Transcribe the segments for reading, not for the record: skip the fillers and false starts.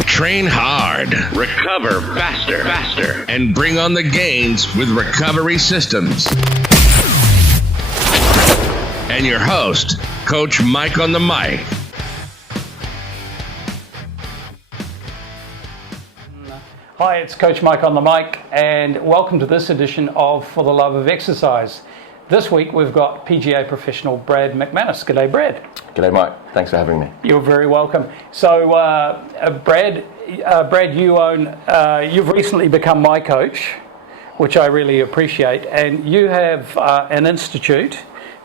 Train hard, recover faster, and bring on the gains with Recovery Systems. And your host, Coach Mike on the mic. Hi, it's Coach Mike on the mic, and welcome to this edition of For the Love of Exercise. This week we've got PGA professional Brad McManus. G'day, Brad. G'day, Mike. Thanks for having me. You're very welcome. So, Brad, you've recently become my coach, which I really appreciate, and you have an institute.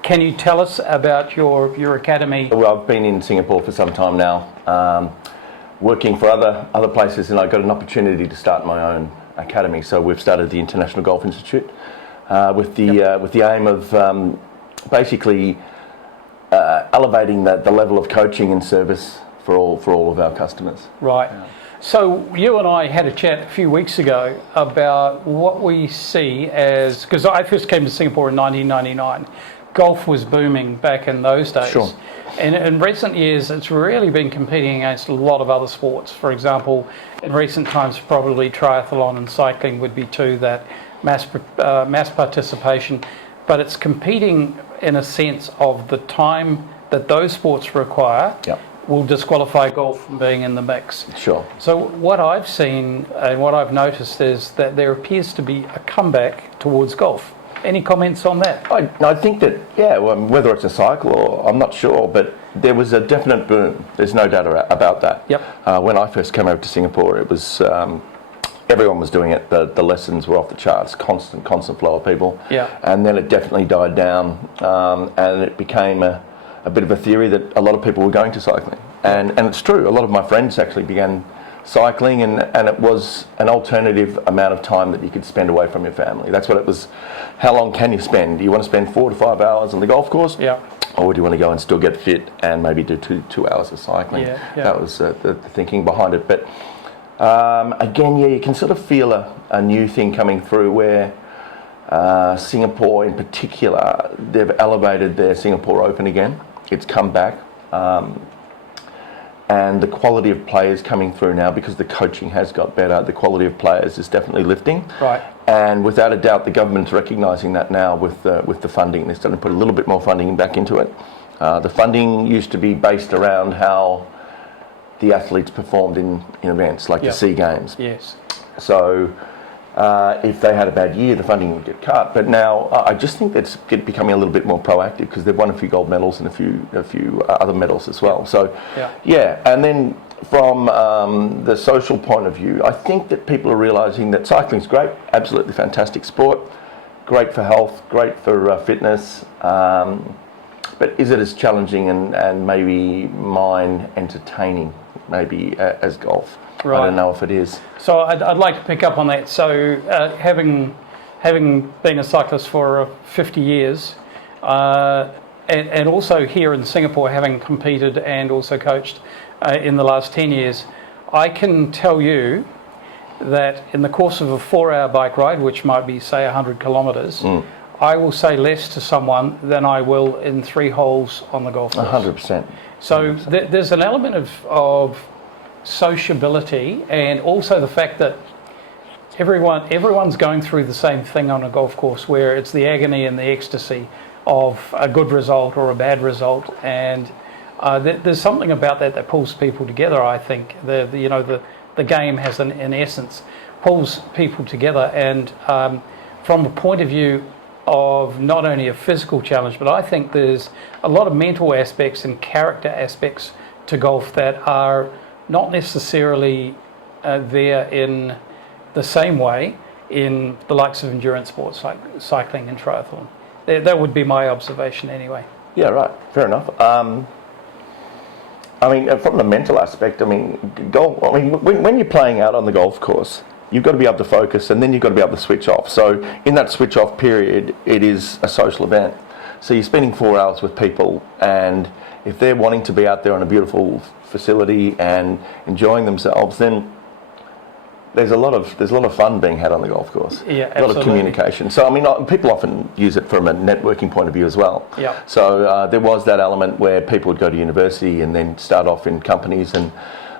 Can you tell us about your academy? Well, I've been in Singapore for some time now, working for other places, and I got an opportunity to start my own academy. So we've started the International Golf Institute with the aim of basically elevating the level of coaching and service for all of our customers. Right. Yeah. So you and I had a chat a few weeks ago about what we see as, because I first came to Singapore in 1999. Golf was booming back in those days. Sure. And in recent years, it's really been competing against a lot of other sports. For example, in recent times, probably triathlon and cycling would be two that mass participation. But it's competing in a sense of the time that those sports require. Yep. Will disqualify golf from being in the mix. Sure. So what I've seen and what I've noticed is that there appears to be a comeback towards golf. Any comments on that? I think that, whether it's a cycle or I'm not sure, but there was a definite boom. There's no doubt about that. Yep. When I first came over to Singapore, it was everyone was doing it. The lessons were off the charts, constant flow of people. Yeah. And then it definitely died down, and it became a bit of a theory that a lot of people were going to cycling. And it's true. A lot of my friends actually began cycling, and it was an alternative amount of time that you could spend away from your family. That's what it was. How long can you spend? Do you want to spend 4 to 5 hours on the golf course? Yeah. Or do you want to go and still get fit and maybe do two hours of cycling? Yeah. That was the thinking behind it. But again, you can sort of feel a new thing coming through where Singapore in particular, they've elevated their Singapore Open again. It's come back. And the quality of players coming through now, because the coaching has got better, the quality of players is definitely lifting. Right. And without a doubt, the government's recognising that now with the funding. They're starting to put a little bit more funding back into it. The funding used to be based around how the athletes performed in events like the SEA Games. Yes. So if they had a bad year, the funding would get cut. But now I just think that's becoming a little bit more proactive because they've won a few gold medals and a few other medals as well. So and then from the social point of view, I think that people are realising that cycling's great, absolutely fantastic sport, great for health, great for fitness. But is it as challenging and maybe mind entertaining maybe as golf? Right. I don't know if it is. So I'd like to pick up on that. So having been a cyclist for 50 years, and also here in Singapore, having competed and also coached in the last 10 years, I can tell you that in the course of a 4-hour bike ride, which might be, say, 100 kilometres, I will say less to someone than I will in 3 holes on the golf course. 100%. So there's an element of sociability, and also the fact that everyone's going through the same thing on a golf course, where it's the agony and the ecstasy of a good result or a bad result, and there's something about that pulls people together. I think the game has in essence pulls people together, and from a point of view of not only a physical challenge, but I think there's a lot of mental aspects and character aspects to golf that are not necessarily there in the same way in the likes of endurance sports like cycling and triathlon. That would be my observation anyway. Yeah, right. Fair enough. I mean, from the mental aspect, I mean, golf. I mean, when you're playing out on the golf course, you've got to be able to focus, and then you've got to be able to switch off. So in that switch off period, it is a social event. So you're spending 4 hours with people, and if they're wanting to be out there on a beautiful facility and enjoying themselves, then there's a lot of fun being had on the golf course. Yeah, absolutely. A lot of communication. So I mean, people often use it from a networking point of view as well. Yeah. So there was that element where people would go to university and then start off in companies, and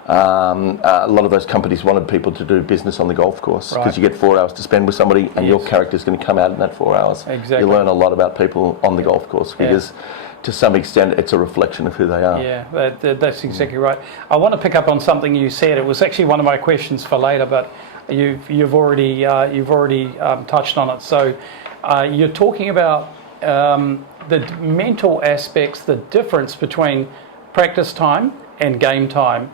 A lot of those companies wanted people to do business on the golf course because you get 4 hours to spend with somebody, and your character's going to come out in that 4 hours. Exactly. You learn a lot about people on the golf course because to some extent it's a reflection of who they are. Yeah, that's exactly right. I want to pick up on something you said. It was actually one of my questions for later, but you've already touched on it. So you're talking about the mental aspects, the difference between practice time and game time.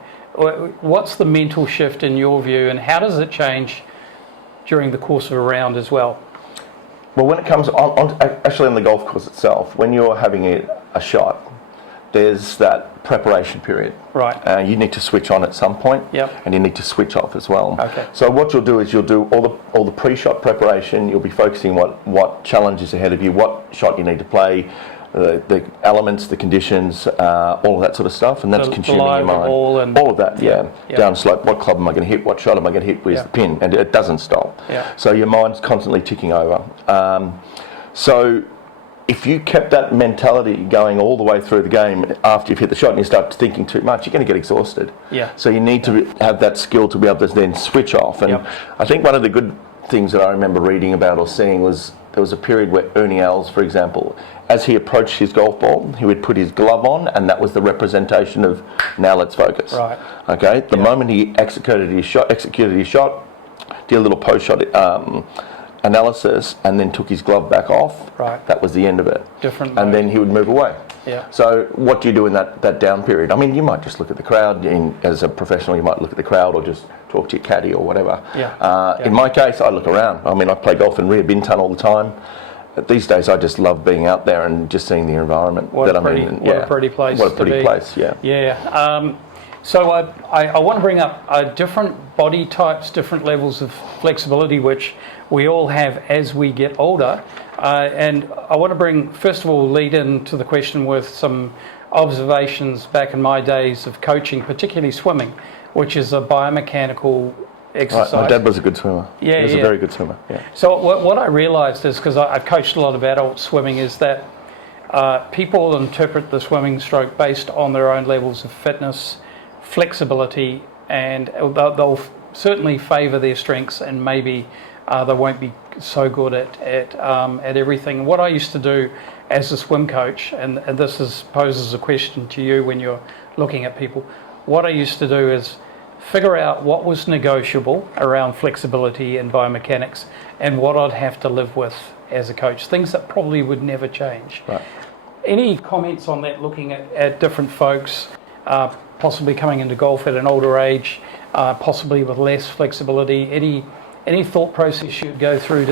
What's the mental shift in your view, and how does it change during the course of a round as well? Well, when it comes actually on the golf course itself, when you're having a shot, there's that preparation period. Right. You need to switch on at some point, and you need to switch off as well. Okay. So what you'll do is you'll do all the pre-shot preparation. You'll be focusing what challenges ahead of you, what shot you need to play, the elements, the conditions, all of that sort of stuff, and that's consuming your mind. All of that, down slope. What club am I going to hit? What shot am I going to hit? Where's the pin? And it doesn't stop. So your mind's constantly ticking over. So if you kept that mentality going all the way through the game after you've hit the shot and you start thinking too much, you're going to get exhausted. So you need to have that skill to be able to then switch off. And I think one of the good things that I remember reading about or seeing was there was a period where Ernie Els, for example, as he approached his golf ball, he would put his glove on, and that was the representation of, now let's focus. Right. Okay. The moment he executed his shot, did a little post-shot analysis, and then took his glove back off. Right. That was the end of it. Different. And then he would move away. Yeah. So what do you do in that down period? I mean, you might just look at the crowd. As a professional, you might look at the crowd or just talk to your caddy or whatever. In my case, I look around. I mean, I play golf in Rear Bintan all the time. These days, I just love being out there and just seeing the environment. What a pretty place. What a pretty place, So I want to bring up different body types, different levels of flexibility, which we all have as we get older. And I want to first of all, lead into the question with some observations back in my days of coaching, particularly swimming, which is a biomechanical exercise. Right. My dad was a good swimmer. Yeah, he was a very good swimmer. So what I realised is, because I've coached a lot of adult swimming, is that people interpret the swimming stroke based on their own levels of fitness, flexibility, and they'll certainly favour their strengths, and maybe they won't be so good at everything. And what I used to do as a swim coach, and this poses a question to you when you're looking at people, what I used to do is figure out what was negotiable around flexibility and biomechanics, and what I'd have to live with as a coach, things that probably would never change. Right. Any comments on that, looking at different folks, possibly coming into golf at an older age, possibly with less flexibility? Any thought process you'd go through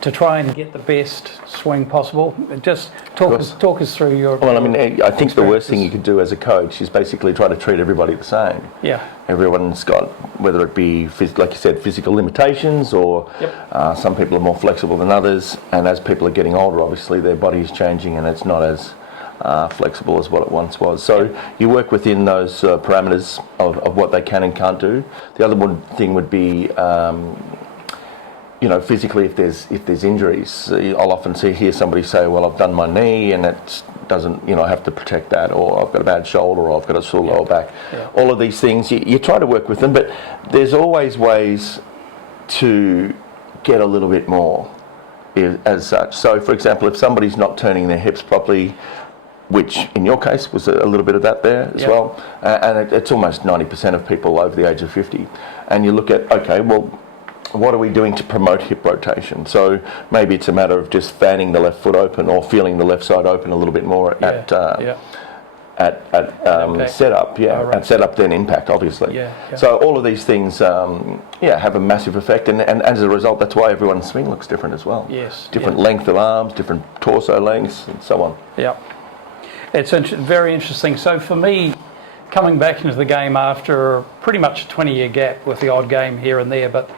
to try and get the best swing possible? Just talk us through your... Well, I mean, I think the worst thing you could do as a coach is basically try to treat everybody the same. Yeah. Everyone's got, whether it be, like you said, physical limitations, or some people are more flexible than others, and as people are getting older, obviously their body is changing and it's not as flexible as what it once was. So you work within those parameters of what they can and can't do. The other thing would be... physically, if there's injuries, I'll often hear somebody say, "Well, I've done my knee and it doesn't, I have to protect that," or "I've got a bad shoulder," or "I've got a sore lower back." All of these things, you try to work with them, but there's always ways to get a little bit more as such. So, for example, if somebody's not turning their hips properly, which in your case was a little bit of that there as well, and it's almost 90% of people over the age of 50, and you look at, okay, well, what are we doing to promote hip rotation? So maybe it's a matter of just fanning the left foot open or feeling the left side open a little bit more at setup, at setup then impact, obviously. So all of these things, have a massive effect, and as a result, that's why everyone's swing looks different as well. Different length of arms, different torso lengths, and so on. It's very interesting. So for me, coming back into the game after pretty much a 20-year gap with the odd game here and there, but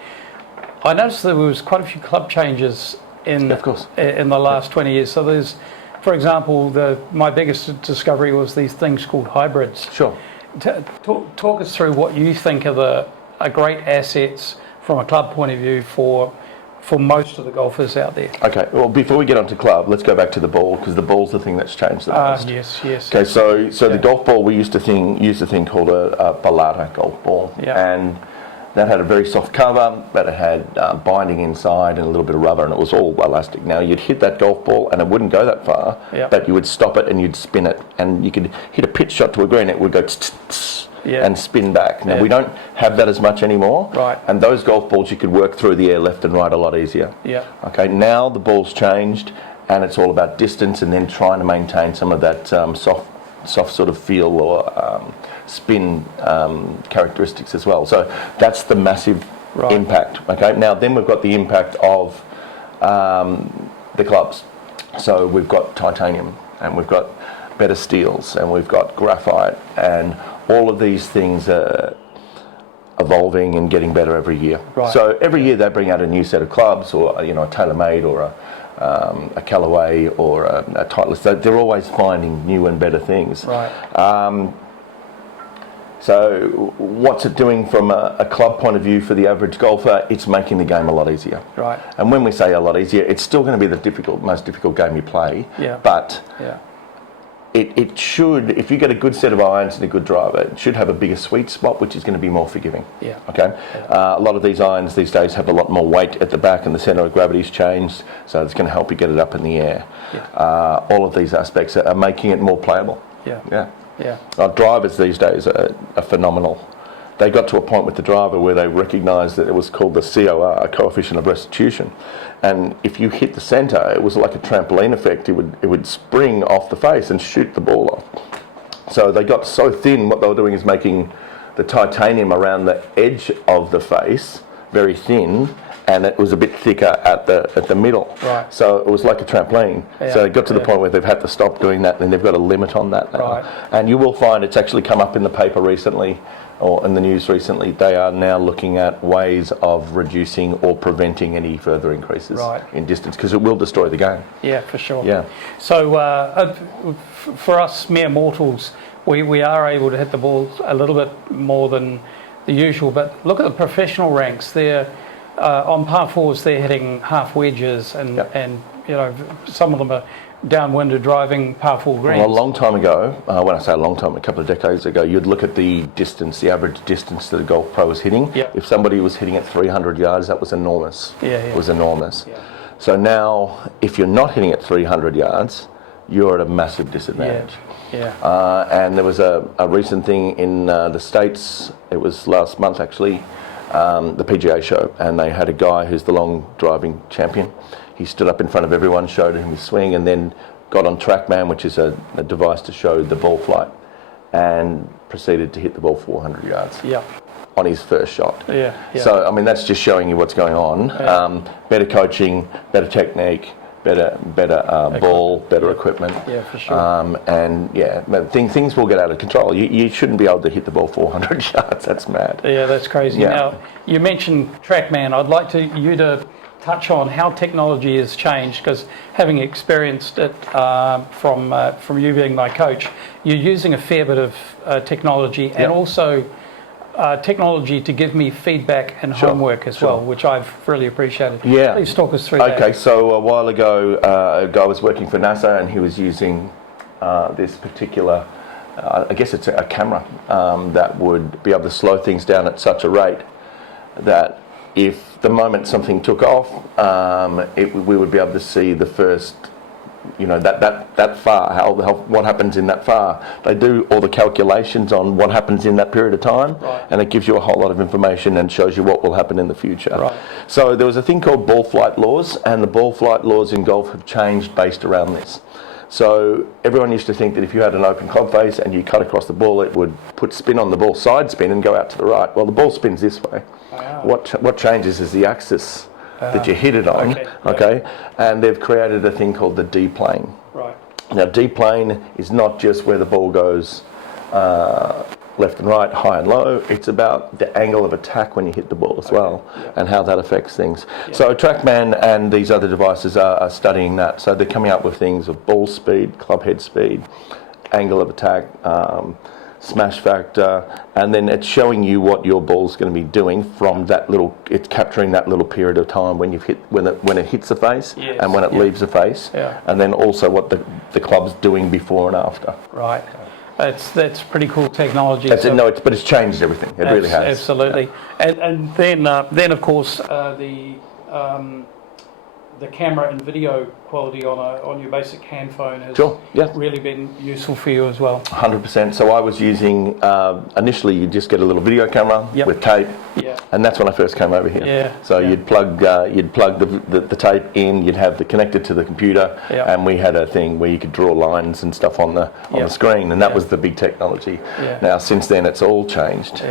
I noticed there was quite a few club changes in the last 20 years. So there's, for example, my biggest discovery was these things called hybrids. Sure. Talk us through what you think are great assets from a club point of view for for most of the golfers out there. Okay, well, before we get onto club, let's go back to the ball, because the ball's the thing that's changed the most. Yes. Okay, so the golf ball, we used a thing called a balata golf ball, and that had a very soft cover, but it had binding inside and a little bit of rubber, and it was all elastic. Now, you'd hit that golf ball, and it wouldn't go that far, but you would stop it and you'd spin it, and you could hit a pitch shot to a green, it would go and spin back. Now, we don't have that as much anymore, and those golf balls you could work through the air left and right a lot easier. Okay, now the ball's changed, and it's all about distance and then trying to maintain some of that soft sort of feel or spin characteristics as well. So that's the massive impact. Okay, now then we've got the impact of the clubs. So we've got titanium, and we've got better steels, and we've got graphite, and all of these things are evolving and getting better every year. So every year they bring out a new set of clubs, or a TaylorMade, or a Callaway, or a Titleist. They're always finding new and better things. So what's it doing from a club point of view for the average golfer? It's making the game a lot easier. And when we say a lot easier, it's still going to be the most difficult game you play. But it should, if you get a good set of irons and a good driver, it should have a bigger sweet spot, which is going to be more forgiving. Okay. A lot of these irons these days have a lot more weight at the back, and the centre of gravity's changed, so it's going to help you get it up in the air. All of these aspects are making it more playable. Our drivers these days are phenomenal. They got to a point with the driver where they recognised that it was called the COR, coefficient of restitution, and if you hit the centre, it was like a trampoline effect. It would spring off the face and shoot the ball off. So they got so thin. What they were doing is making the titanium around the edge of the face very thin, and it was a bit thicker at the middle. So it was like a trampoline. So it got to the point where they've had to stop doing that, and they've got a limit on that now. And you will find it's actually come up in the paper recently, or in the news recently. They are now looking at ways of reducing or preventing any further increases in distance, because it will destroy the game. For sure. So for us mere mortals, we are able to hit the ball a little bit more than the usual, but look at the professional ranks. They're on par fours, they're hitting half wedges, and some of them are downwinded driving par four greens. Well, a long time ago, when I say a long time, a couple of decades ago, you'd look at the distance, the average distance that a golf pro was hitting. If somebody was hitting at 300 yards, that was enormous. It was enormous. So now, if you're not hitting at 300 yards, you're at a massive disadvantage. And there was a recent thing in the States, it was last month actually, the PGA show, and they had a guy who's the long driving champion. He stood up in front of everyone, showed him his swing, and then got on TrackMan, which is a device to show the ball flight, and proceeded to hit the ball 400 yards on his first shot. So, I mean, that's just showing you what's going on. Better coaching, better technique, better ball, better equipment. For sure. And things will get out of control. You shouldn't be able to hit the ball 400 yards. That's mad. That's crazy. Now, you mentioned TrackMan. I'd like you to touch on how technology has changed, because having experienced it from you being my coach, you're using a fair bit of technology, and also technology to give me feedback and homework as well, which I've really appreciated. Please talk us through that. Okay, so a while ago, a guy was working for NASA, and he was using this particular, I guess it's a camera that would be able to slow things down at such a rate that if the moment something took off, we would be able to see the first, that far, what happens in that far. They do all the calculations on what happens in that period of time, and it gives you a whole lot of information and shows you what will happen in the future. So there was a thing called ball flight laws, and the ball flight laws in golf have changed based around this. So everyone used to think that if you had an open club face and you cut across the ball, it would put spin on the ball, side spin, and go out to the right. Well, the ball spins this way. What changes is the axis that you hit it on, and they've created a thing called the D-plane. Now, D-plane is not just where the ball goes left and right, high and low. It's about the angle of attack when you hit the ball as well, and how that affects things. So TrackMan and these other devices are studying that. So they're coming up with things of ball speed, club head speed, angle of attack, smash factor, and then it's showing you what your ball's going to be doing from that little. It's capturing that little period of time when you've hit when it hits the face and when it leaves the face, and then also what the club's doing before and after. Right. That's pretty cool technology. But it's changed everything. It really has. Absolutely. And then of course the camera and video quality on your basic hand phone has really been useful for you as well. 100%. So I was using initially you just get a little video camera with tape, and that's when I first came over here. So you'd plug the tape in, you'd have the connected to the computer, and we had a thing where you could draw lines and stuff on the screen, and that was the big technology. Now since then it's all changed,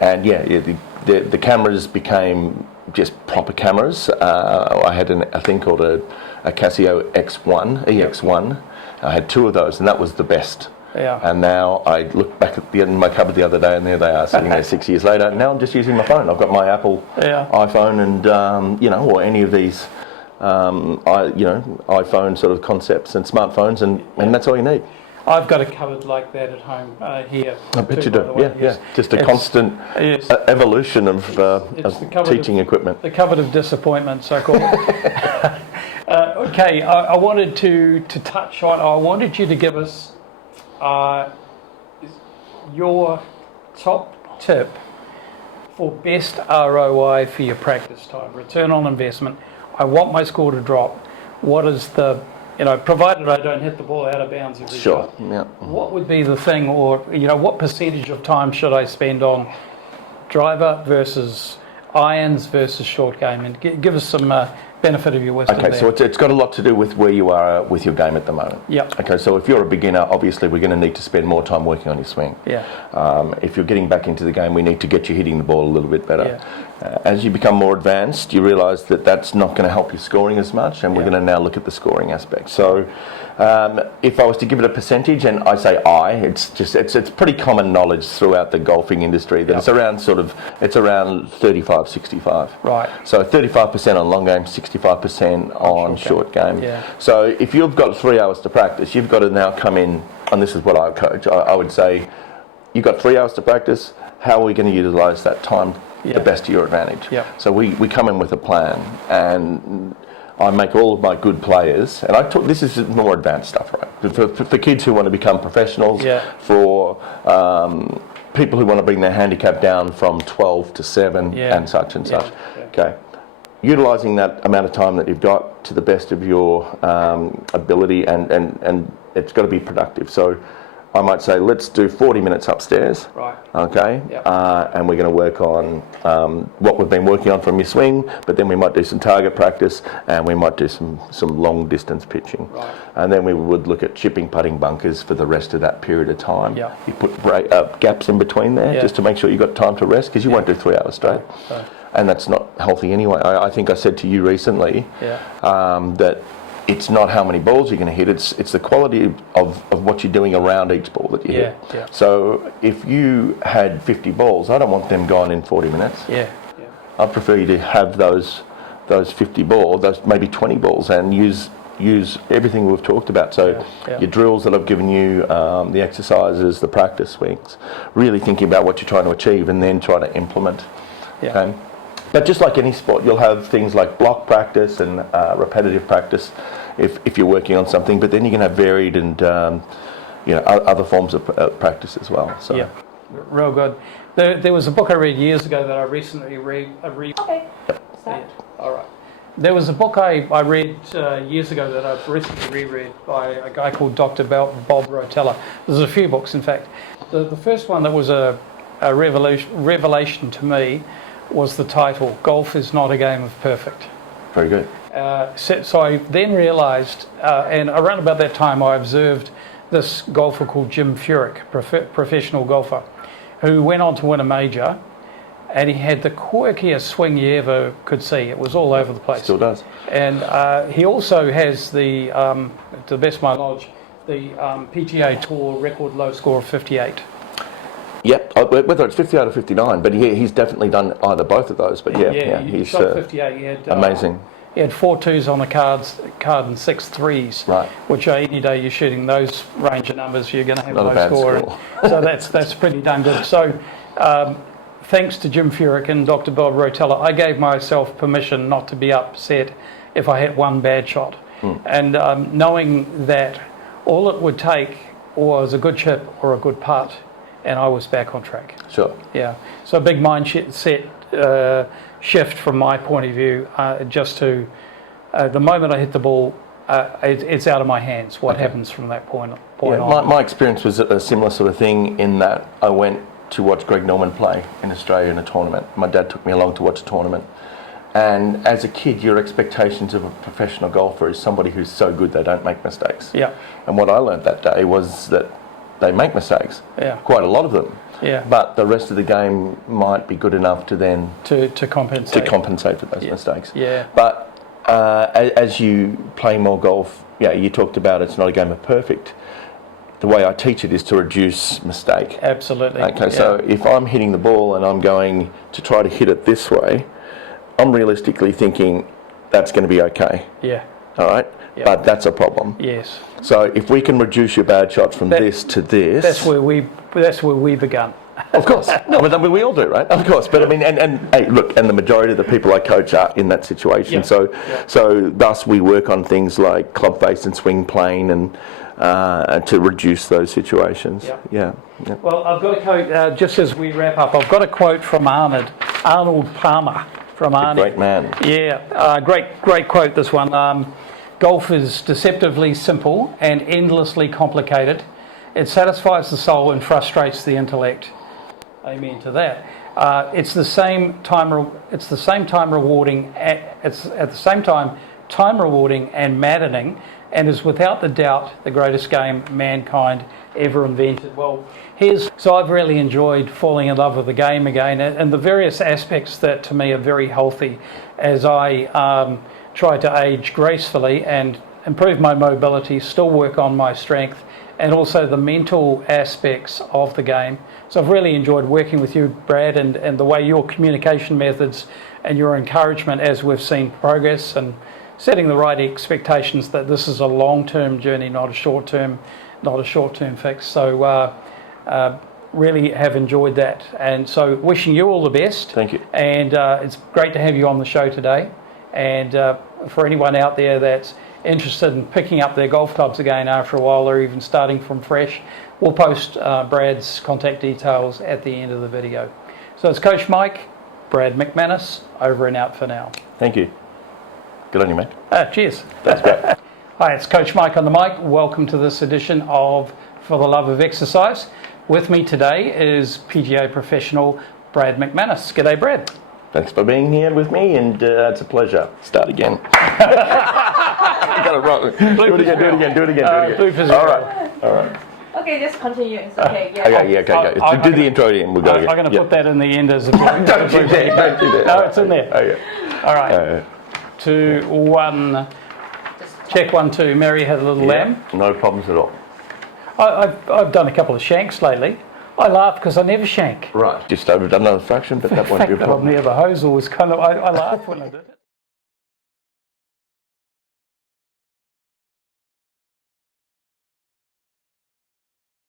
the cameras became just proper cameras. I had a thing called a Casio EX1. I had 2 of those, and that was the best. And now I look back at my cupboard the other day, and there they are sitting there 6 years later. Now I'm just using my phone. I've got my Apple iPhone, and or any of these iPhone sort of concepts and smartphones, and that's all you need. I've got a cupboard like that at home here. I bet you do. Just a constant evolution of teaching equipment. The cupboard of disappointment, so-called. Okay, I wanted to touch on. I wanted you to give us your top tip for best ROI for your practice time, return on investment. I want my score to drop. What is the provided I don't hit the ball out of bounds every shot. What would be the thing, or what percentage of time should I spend on driver versus irons versus short game? And give us some benefit of your wisdom. Okay, so it's got a lot to do with where you are with your game at the moment. Okay, so if you're a beginner, obviously we're going to need to spend more time working on your swing. If you're getting back into the game, we need to get you hitting the ball a little bit better. As you become more advanced, you realise that that's not going to help your scoring as much, and we're going to now look at the scoring aspect. So if I was to give it a percentage, and I say it's pretty common knowledge throughout the golfing industry that it's around 35-65. Right. So 35% on long game, 65% on short game. So if you've got 3 hours to practice, you've got to now come in, and this is what I coach. I would say you've got 3 hours to practice. How are we going to utilise that time the best to your advantage? So we come in with a plan, and I make all of my good players, and this is more advanced stuff, right? For kids who want to become professionals, for people who want to bring their handicap down from 12 to 7 and such and such. Okay. Utilising that amount of time that you've got to the best of your ability, and it's got to be productive. So I might say, let's do 40 minutes upstairs. Right. Okay. And we're going to work on what we've been working on from your swing, but then we might do some target practice, and we might do some long distance pitching. Right. And then we would look at chipping, putting, bunkers for the rest of that period of time. You put gaps in between there just to make sure you've got time to rest, because you won't do 3 hours straight. And that's not healthy anyway. I think I said to you recently that it's not how many balls you're going to hit, it's the quality of what you're doing around each ball that you hit. So if you had 50 balls, I don't want them gone in 40 minutes. I prefer you to have those 50 balls, those maybe 20 balls, and use everything we've talked about. So your drills that I've given you, the exercises, the practice swings, really thinking about what you're trying to achieve, and then try to implement. Okay? But just like any sport, you'll have things like block practice and repetitive practice if you're working on something, but then you can have varied and other forms of practice as well. So. Real good. There was a book I read years ago that I recently read. Okay. All right. There was a book I read years ago that I've recently reread by a guy called Dr. Bob Rotella. There's a few books, in fact. The first one that was a revelation to me was the title, Golf is Not a Game of Perfect. Very good. So I then realised, and around about that time I observed this golfer called Jim Furyk, professional golfer, who went on to win a major, and he had the quirkiest swing you ever could see. It was all over the place. Still does. And he also has to the best of my knowledge, the PGA Tour record low score of 58. Yep, whether it's 58 or 59, but he's definitely done either both of those. But he he's shot 58. He had, amazing. he had 4 2s on the card and 6 3s, right. which any day you're shooting those range of numbers, you're going to have Not a low bad score. score. So that's pretty darn good. So thanks to Jim Furyk and Dr. Bob Rotella, I gave myself permission not to be upset if I hit one bad shot. And knowing that all it would take was a good chip or a good putt, and I was back on track. Sure. Yeah. So a big mindset shift from my point of view, just to the moment I hit the ball, it's out of my hands. What happens from that point on? My experience was a similar sort of thing in that I went to watch Greg Norman play in Australia in a tournament. My dad took me along to watch a tournament. And as a kid, your expectations of a professional golfer is somebody who's so good they don't make mistakes. Yeah. And what I learned that day was that they make mistakes. Yeah. Quite a lot of them. Yeah. But the rest of the game might be good enough to then to compensate. To compensate for those mistakes. Yeah. But as you play more golf, you talked about it's not a game of perfect. The way I teach it is to reduce mistake. Absolutely. Okay, so if I'm hitting the ball and I'm going to try to hit it this way, I'm realistically thinking that's going to be okay. Yeah. All right? Yep. But that's a problem. Yes. So if we can reduce your bad shots from this to this... That's where we begun. Of course. No, but I mean, we all do, right? Of course. But I mean, and hey, look, and the majority of the people I coach are in that situation. Yeah. So thus we work on things like club face and swing plane and to reduce those situations. Yeah. Well, I've got a quote, just as we wrap up, I've got a quote from Arnold Palmer. From Arnie. Great man. Yeah, great quote, this one. Golf is deceptively simple and endlessly complicated. It satisfies the soul and frustrates the intellect. Amen to that. It's at the same time rewarding and maddening, and is without the doubt the greatest game mankind ever invented. So I've really enjoyed falling in love with the game again, and the various aspects that to me are very healthy as I try to age gracefully and improve my mobility, still work on my strength, and also the mental aspects of the game. So I've really enjoyed working with you, Brad, and the way your communication methods and your encouragement as we've seen progress and setting the right expectations that this is a long-term journey, not a short-term fix. So really have enjoyed that. And so wishing you all the best. Thank you. And it's great to have you on the show today. And for anyone out there that's interested in picking up their golf clubs again after a while or even starting from fresh, we'll post Brad's contact details at the end of the video. So it's Coach Mike, Brad McManus, over and out for now. Thank you. Good on you, mate. Cheers. That's great. Hi, it's Coach Mike on the mic. Welcome to this edition of For the Love of Exercise. With me today is PGA professional Brad McManus. G'day, Brad. Thanks for being here with me, and it's a pleasure. Start again. I got it wrong. Do it again. Bloopers. All right. Okay, just continue. It's okay. Okay. Do the intro again. We'll go again. I'm going to put that in the end as a bloop. Don't do that. No, it's in there. Okay. All right. 2, 1. Check 1, 2. Mary had a little lamb. No problems at all. I've done a couple of shanks lately. I laugh because I never shank. Right. Just overdone another fraction, but that won't be a problem. The fact that I'm near the hose was kind of, I laughed when I did it.